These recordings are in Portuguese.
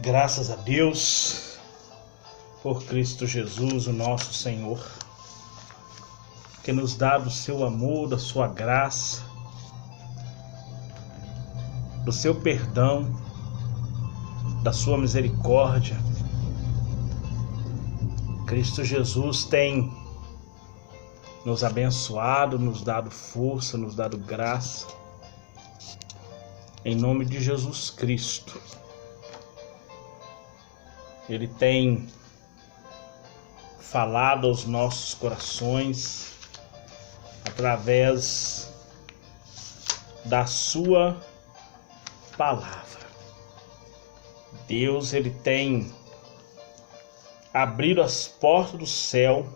Graças a Deus por Cristo Jesus, o nosso Senhor, que nos dá do seu amor, da sua graça, do seu perdão, da sua misericórdia. Cristo Jesus tem nos abençoado, nos dado força, nos dado graça. Em nome de Jesus Cristo. Ele tem falado aos nossos corações através da sua palavra. Deus, ele tem abrido as portas do céu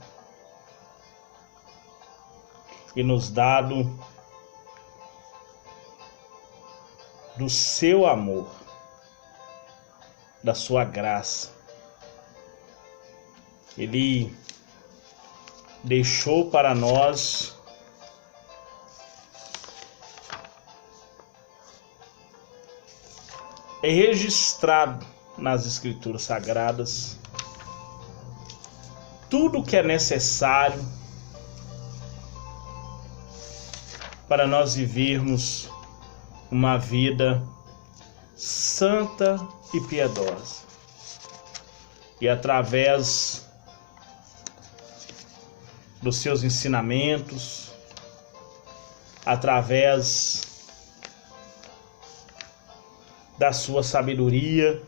e nos dado do seu amor, da sua graça. Ele deixou para nós registrado nas Escrituras Sagradas tudo o que é necessário para nós vivermos uma vida santa e piedosa. E através dos seus ensinamentos, através da sua sabedoria,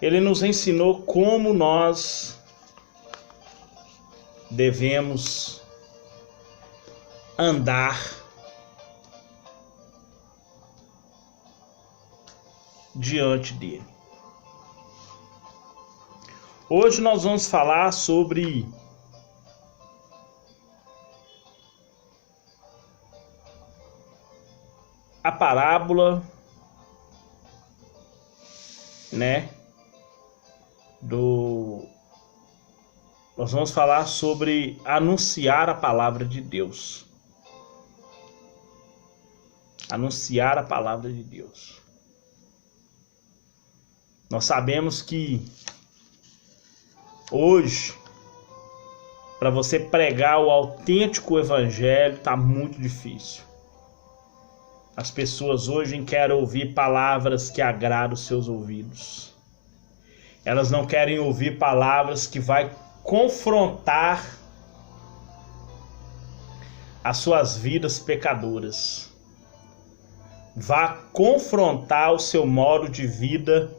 ele nos ensinou como nós devemos andar diante dele. Hoje nós vamos falar sobre a parábola, Nós vamos falar sobre anunciar a palavra de Deus. Anunciar a palavra de Deus. Nós sabemos que hoje, para você pregar o autêntico evangelho, está muito difícil. As pessoas hoje querem ouvir palavras que agradam os seus ouvidos. Elas não querem ouvir palavras que vai confrontar as suas vidas pecadoras. Vá confrontar o seu modo de vida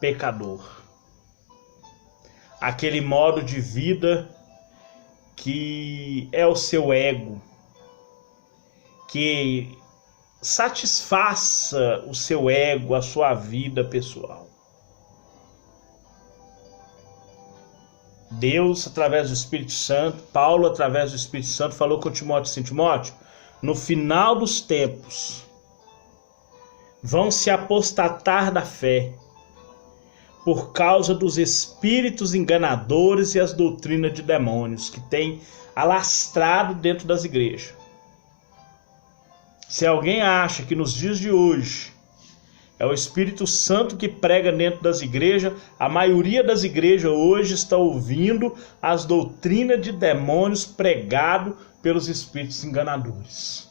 pecador. Aquele modo de vida que é o seu ego, que satisfaça o seu ego, a sua vida pessoal. Deus, através do Espírito Santo, Paulo, através do Espírito Santo, falou com Timóteo assim: Timóteo, no final dos tempos, vão se apostatar da fé, por causa dos espíritos enganadores e as doutrinas de demônios que têm alastrado dentro das igrejas. Se alguém acha que nos dias de hoje é o Espírito Santo que prega dentro das igrejas, a maioria das igrejas hoje está ouvindo as doutrinas de demônios pregado pelos espíritos enganadores.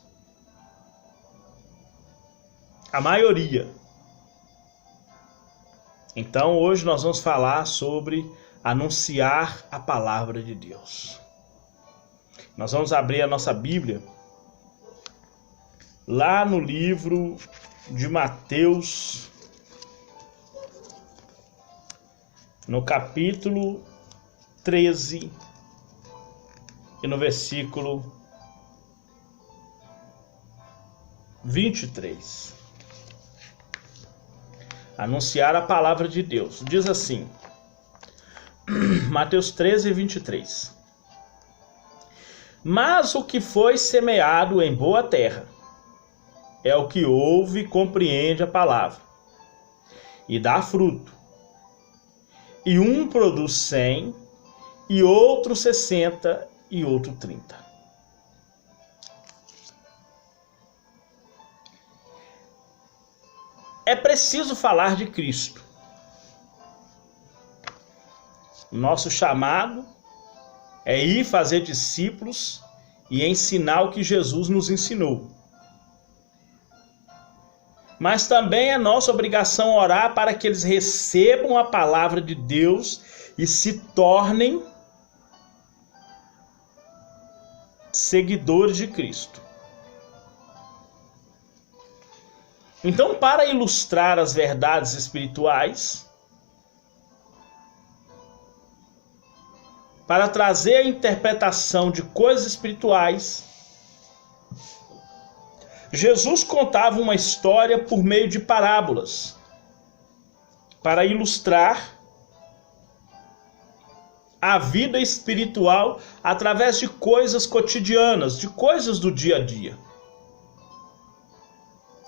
A maioria. Então hoje nós vamos falar sobre anunciar a palavra de Deus. Nós vamos abrir a nossa Bíblia lá no livro de Mateus, no capítulo 13 e no versículo 23. Anunciar a palavra de Deus. Diz assim, Mateus 13, 23. Mas o que foi semeado em boa terra é o que ouve e compreende a palavra, e dá fruto. E um produz 100, e outro 60, e outro 30. é preciso falar de Cristo. Nosso chamado é ir fazer discípulos e ensinar o que Jesus nos ensinou. Mas também é nossa obrigação orar para que eles recebam a palavra de Deus e se tornem seguidores de Cristo. Então, para ilustrar as verdades espirituais, para trazer a interpretação de coisas espirituais, Jesus contava uma história por meio de parábolas, para ilustrar a vida espiritual através de coisas cotidianas, de coisas do dia a dia.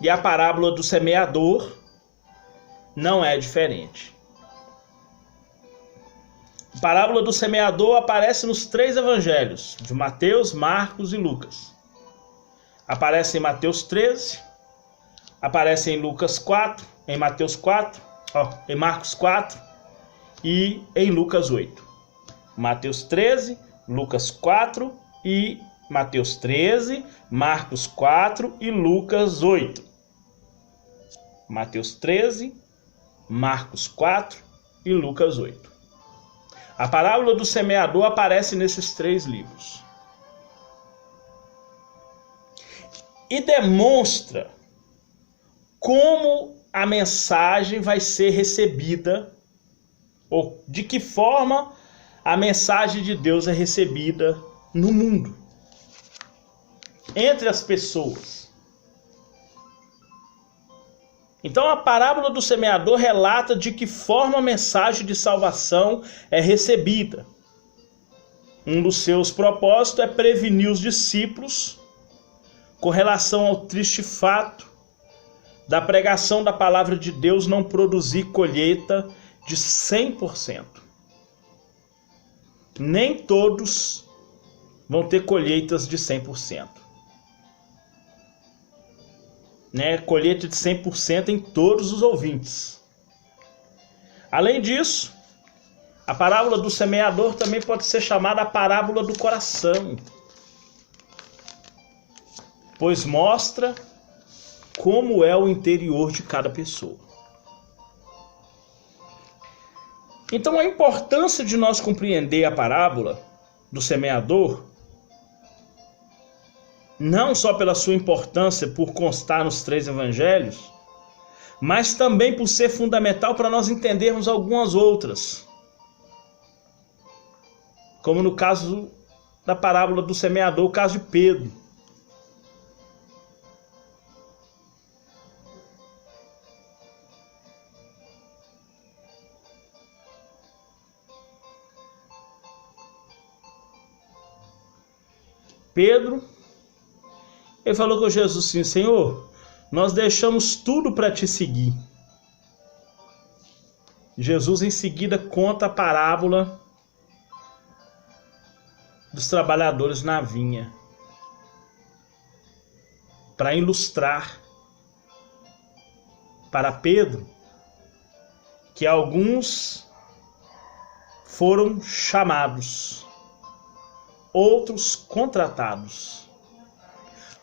E a parábola do semeador não é diferente. A parábola do semeador aparece nos 3 evangelhos, de Mateus, Marcos e Lucas. Aparece em Mateus 13, aparece em Lucas 4, em Mateus 4, em Marcos 4 e em Lucas 8. Mateus 13, Lucas 4 e Mateus 13, Marcos 4 e Lucas 8. Mateus 13, Marcos 4 e Lucas 8. A parábola do semeador aparece nesses 3 livros. E demonstra como a mensagem vai ser recebida, ou de que forma a mensagem de Deus é recebida no mundo, entre as pessoas. Então a parábola do semeador relata de que forma a mensagem de salvação é recebida. Um dos seus propósitos é prevenir os discípulos com relação ao triste fato da pregação da palavra de Deus não produzir colheita de 100%. Nem todos vão ter colheitas de 100%. Colheita de 100% em todos os ouvintes. Além disso, a parábola do semeador também pode ser chamada a parábola do coração, pois mostra como é o interior de cada pessoa. Então, a importância de nós compreender a parábola do semeador, não só pela sua importância por constar nos 3 evangelhos, mas também por ser fundamental para nós entendermos algumas outras. Como no caso da parábola do semeador, o caso de Pedro. Pedro, ele falou com Jesus assim: Senhor, nós deixamos tudo para te seguir. Jesus em seguida conta a parábola dos trabalhadores na vinha, para ilustrar para Pedro que alguns foram chamados, outros contratados,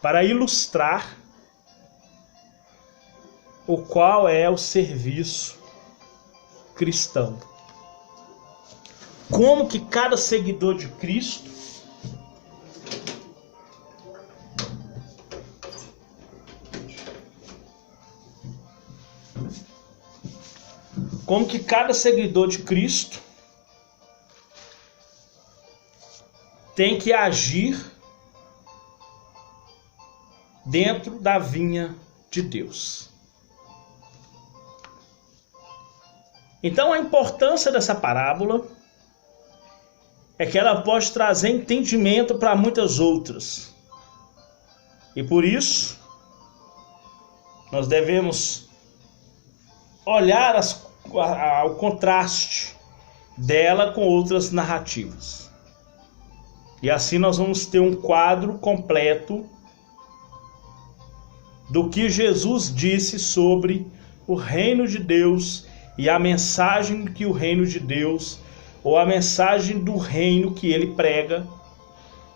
para ilustrar o qual é o serviço cristão. Como que cada seguidor de Cristo tem que agir dentro da vinha de Deus. Então a importância dessa parábola é que ela pode trazer entendimento para muitas outras. E por isso, nós devemos olhar ao contraste dela com outras narrativas. E assim nós vamos ter um quadro completo do que Jesus disse sobre o reino de Deus e a mensagem que o reino de Deus, ou a mensagem do reino que ele prega,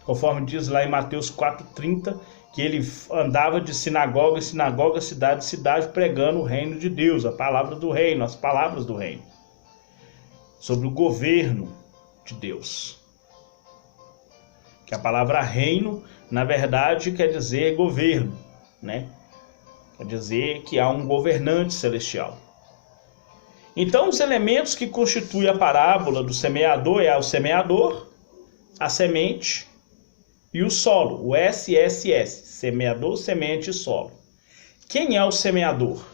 conforme diz lá em Mateus 4,30, que ele andava de sinagoga em sinagoga, cidade em cidade, pregando o reino de Deus, a palavra do reino, as palavras do reino, sobre o governo de Deus. Que a palavra reino, na verdade, quer dizer governo, né? Quer dizer que há um governante celestial. Então, os elementos que constituem a parábola do semeador é o semeador, a semente e o solo, o SSS, semeador, semente e solo. Quem é o semeador?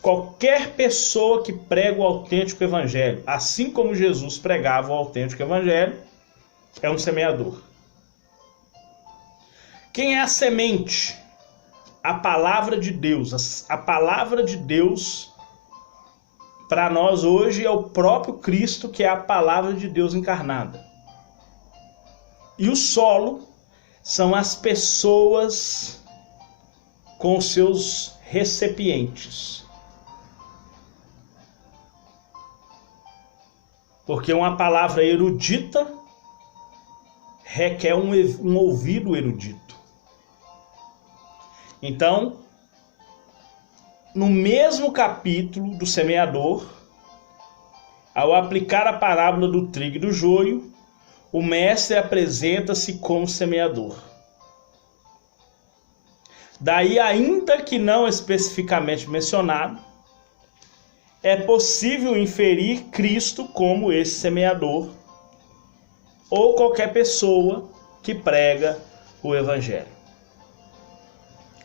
Qualquer pessoa que prega o autêntico evangelho, assim como Jesus pregava o autêntico evangelho, é um semeador. Quem é a semente? A palavra de Deus. A palavra de Deus, para nós hoje, é o próprio Cristo, que é a palavra de Deus encarnada. E o solo são as pessoas com seus recipientes. Porque uma palavra erudita requer um ouvido erudito. Então, no mesmo capítulo do semeador, ao aplicar a parábola do trigo e do joio, o mestre apresenta-se como semeador. Daí, ainda que não especificamente mencionado, é possível inferir Cristo como esse semeador, ou qualquer pessoa que prega o evangelho.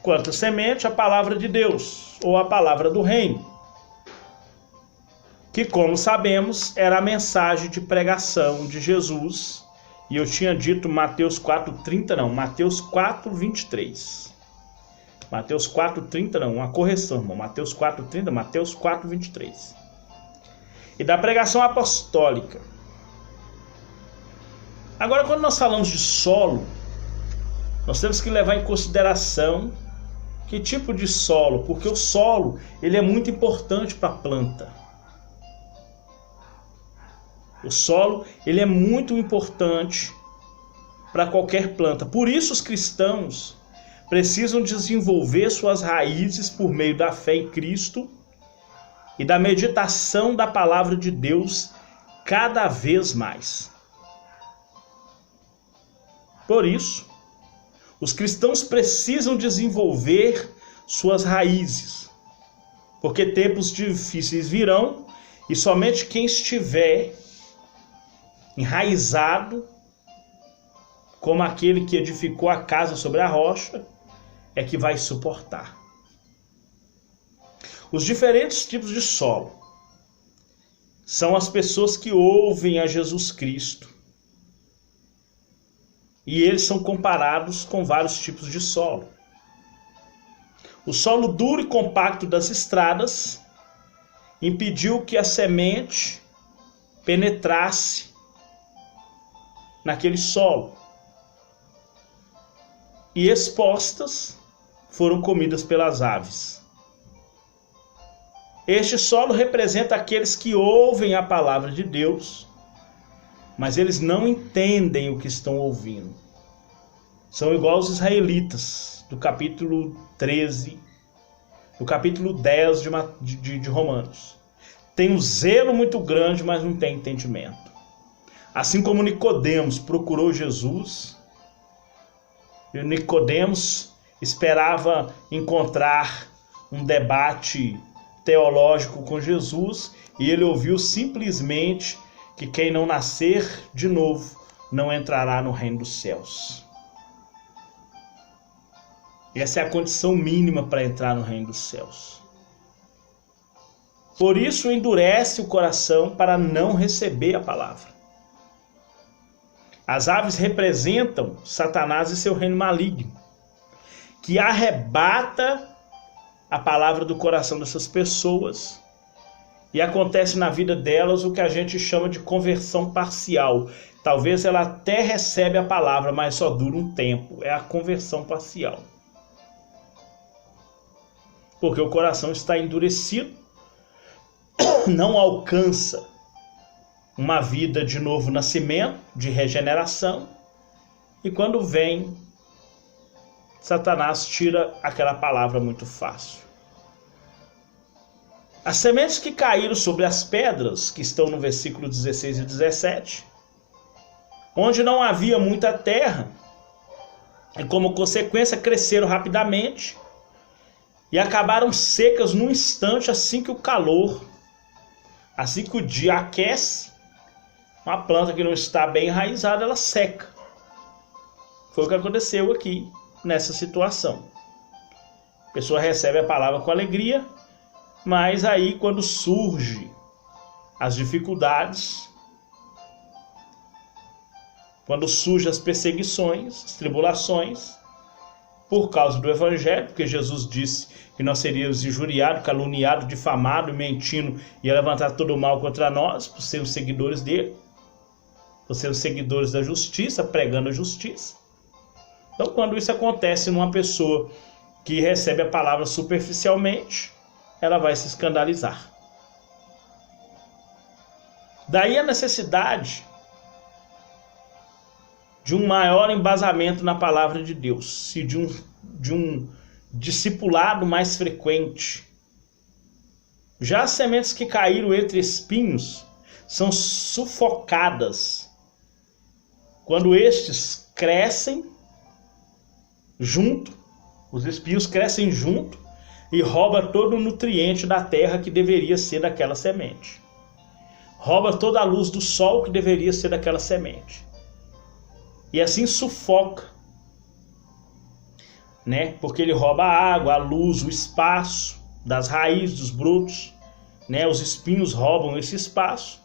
Quanto à semente, a palavra de Deus, ou a palavra do reino, que, como sabemos, era a mensagem de pregação de Jesus, e eu tinha dito Mateus 4,30, não, Mateus 4,23. Mateus 4,30 não, uma correção, irmão, Mateus 4,30, Mateus 4,23. E da pregação apostólica. Agora, quando nós falamos de solo, nós temos que levar em consideração que tipo de solo, porque o solo ele é muito importante para a planta. O solo ele é muito importante para qualquer planta. Por isso os cristãos precisam desenvolver suas raízes por meio da fé em Cristo e da meditação da palavra de Deus cada vez mais. Por isso, os cristãos precisam desenvolver suas raízes, porque tempos difíceis virão e somente quem estiver enraizado, como aquele que edificou a casa sobre a rocha, é que vai suportar. Os diferentes tipos de solo são as pessoas que ouvem a Jesus Cristo. E eles são comparados com vários tipos de solo. O solo duro e compacto das estradas impediu que a semente penetrasse naquele solo. E expostas foram comidas pelas aves. Este solo representa aqueles que ouvem a palavra de Deus, mas eles não entendem o que estão ouvindo. São igual os israelitas, do capítulo 13, do capítulo 10 de Romanos. Tem um zelo muito grande, mas não tem entendimento. Assim como Nicodemos procurou Jesus, e Nicodemos esperava encontrar um debate teológico com Jesus, e ele ouviu simplesmente que quem não nascer de novo não entrará no reino dos céus. Essa é a condição mínima para entrar no reino dos céus. Por isso endurece o coração para não receber a palavra. As aves representam Satanás e seu reino maligno, que arrebata a palavra do coração dessas pessoas, e acontece na vida delas o que a gente chama de conversão parcial. Talvez ela até recebe a palavra, mas só dura um tempo. É a conversão parcial. porque o coração está endurecido, não alcança uma vida de novo nascimento, de regeneração, e quando vem, Satanás tira aquela palavra muito fácil. As sementes que caíram sobre as pedras, que estão no versículo 16 e 17, onde não havia muita terra, e como consequência cresceram rapidamente e acabaram secas num instante, assim que o dia aquece, uma planta que não está bem enraizada, ela seca. Foi o que aconteceu aqui nessa situação. A pessoa recebe a palavra com alegria, mas aí quando surgem as dificuldades, quando surgem as perseguições, as tribulações, por causa do Evangelho, porque Jesus disse que nós seríamos injuriados, caluniados, difamados, mentindo, e ia levantar todo o mal contra nós, por sermos seguidores dele, por sermos seguidores da justiça, pregando a justiça. Então, quando isso acontece numa pessoa que recebe a palavra superficialmente, ela vai se escandalizar. Daí a necessidade de um maior embasamento na palavra de Deus, e de um discipulado mais frequente. Já as sementes que caíram entre espinhos são sufocadas quando estes crescem junto, os espinhos crescem junto e roubam todo o nutriente da terra que deveria ser daquela semente. Rouba toda a luz do sol que deveria ser daquela semente. E assim sufoca, né? Porque ele rouba a água, a luz, o espaço das raízes, dos brotos, né? Os espinhos roubam esse espaço.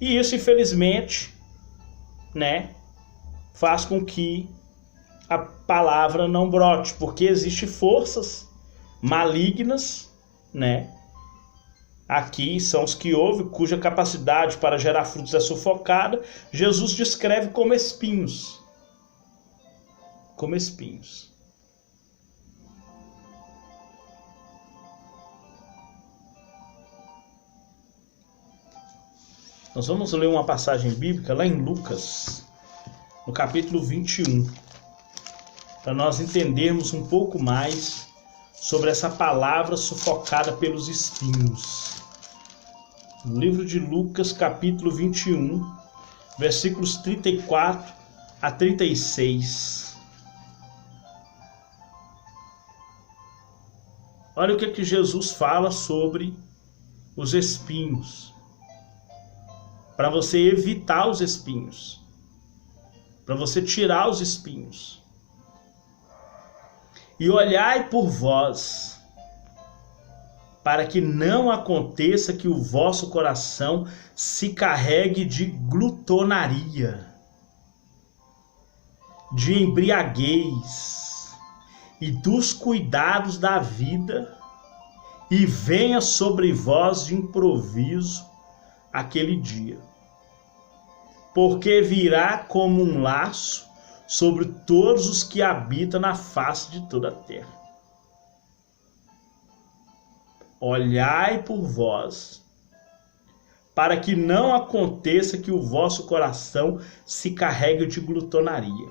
E isso, infelizmente, né, faz com que a palavra não brote, porque existem forças malignas, né? Aqui são os que ouvem, cuja capacidade para gerar frutos é sufocada. Jesus descreve como espinhos. Como espinhos. Nós vamos ler uma passagem bíblica lá em Lucas, no capítulo 21, para nós entendermos um pouco mais sobre essa palavra sufocada pelos espinhos. No livro de Lucas, capítulo 21, versículos 34 a 36. Olha o que Jesus fala sobre os espinhos. Para você evitar os espinhos. Para você tirar os espinhos. E olhai por vós, para que não aconteça que o vosso coração se carregue de glutonaria, de embriaguez e dos cuidados da vida, e venha sobre vós de improviso aquele dia. Porque virá como um laço sobre todos os que habitam na face de toda a terra. Olhai por vós, para que não aconteça que o vosso coração se carregue de glutonaria,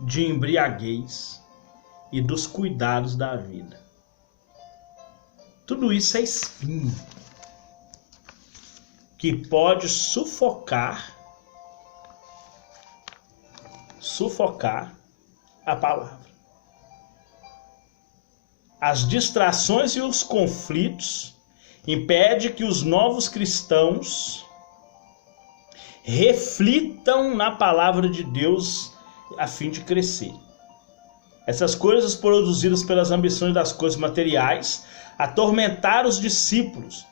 de embriaguez e dos cuidados da vida. Tudo isso é espinho que pode sufocar a palavra. As distrações e os conflitos impedem que os novos cristãos reflitam na palavra de Deus a fim de crescer. Essas coisas produzidas pelas ambições das coisas materiais atormentaram os discípulos,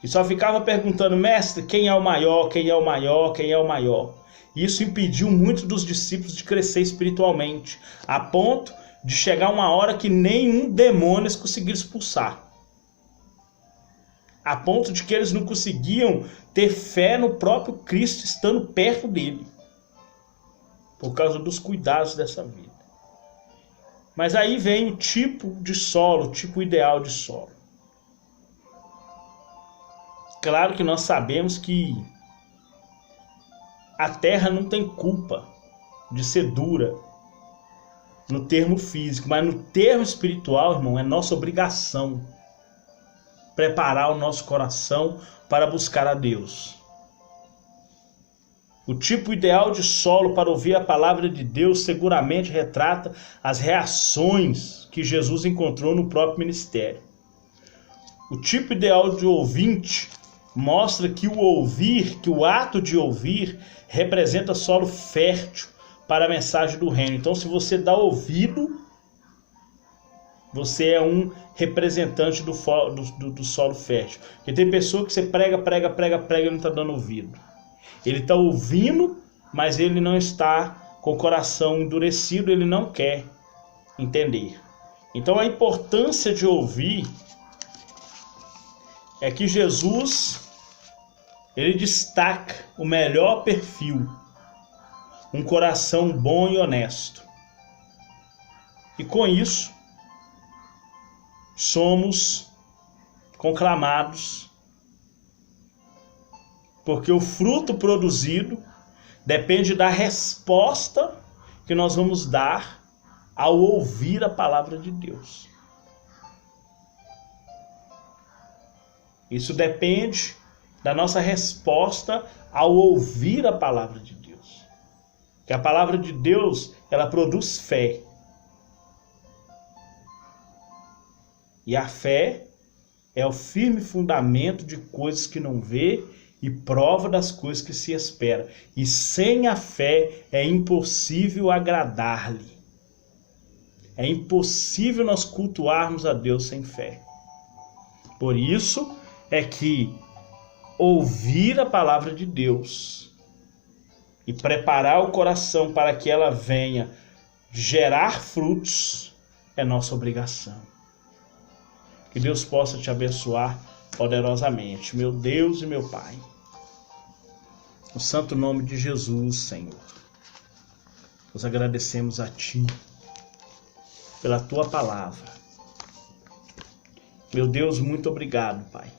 que só ficavam perguntando: mestre, quem é o maior, quem é o maior, quem é o maior? Isso impediu muito dos discípulos de crescer espiritualmente, a ponto de chegar uma hora que nenhum demônio eles conseguiram expulsar. A ponto de que eles não conseguiam ter fé no próprio Cristo estando perto dele, por causa dos cuidados dessa vida. Mas aí vem o tipo de solo, o tipo ideal de solo. Claro que nós sabemos que a terra não tem culpa de ser dura no termo físico, mas no termo espiritual, irmão, é nossa obrigação preparar o nosso coração para buscar a Deus. O tipo ideal de solo para ouvir a palavra de Deus seguramente retrata as reações que Jesus encontrou no próprio ministério. O tipo ideal de ouvinte mostra que o ato de ouvir representa solo fértil para a mensagem do reino. Então, se você dá ouvido, você é um representante do solo fértil. Porque tem pessoa que você prega e não está dando ouvido. Ele está ouvindo, mas ele não está com o coração endurecido, ele não quer entender. Então a importância de ouvir é que Jesus, ele destaca o melhor perfil, um coração bom e honesto. E com isso, somos conclamados, porque o fruto produzido depende da resposta que nós vamos dar ao ouvir a palavra de Deus. Isso depende da nossa resposta ao ouvir a palavra de Deus. Que a palavra de Deus, ela produz fé. E a fé é o firme fundamento de coisas que não vê e prova das coisas que se espera. E sem a fé é impossível agradar-lhe. É impossível nós cultuarmos a Deus sem fé. Por isso é que ouvir a palavra de Deus e preparar o coração para que ela venha gerar frutos é nossa obrigação. Que Deus possa te abençoar poderosamente, meu Deus e meu Pai. No santo nome de Jesus, Senhor. Nós agradecemos a Ti pela Tua palavra. Meu Deus, muito obrigado, Pai.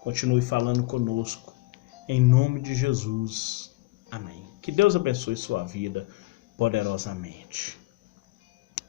Continue falando conosco. Em nome de Jesus. Amém. Que Deus abençoe sua vida poderosamente.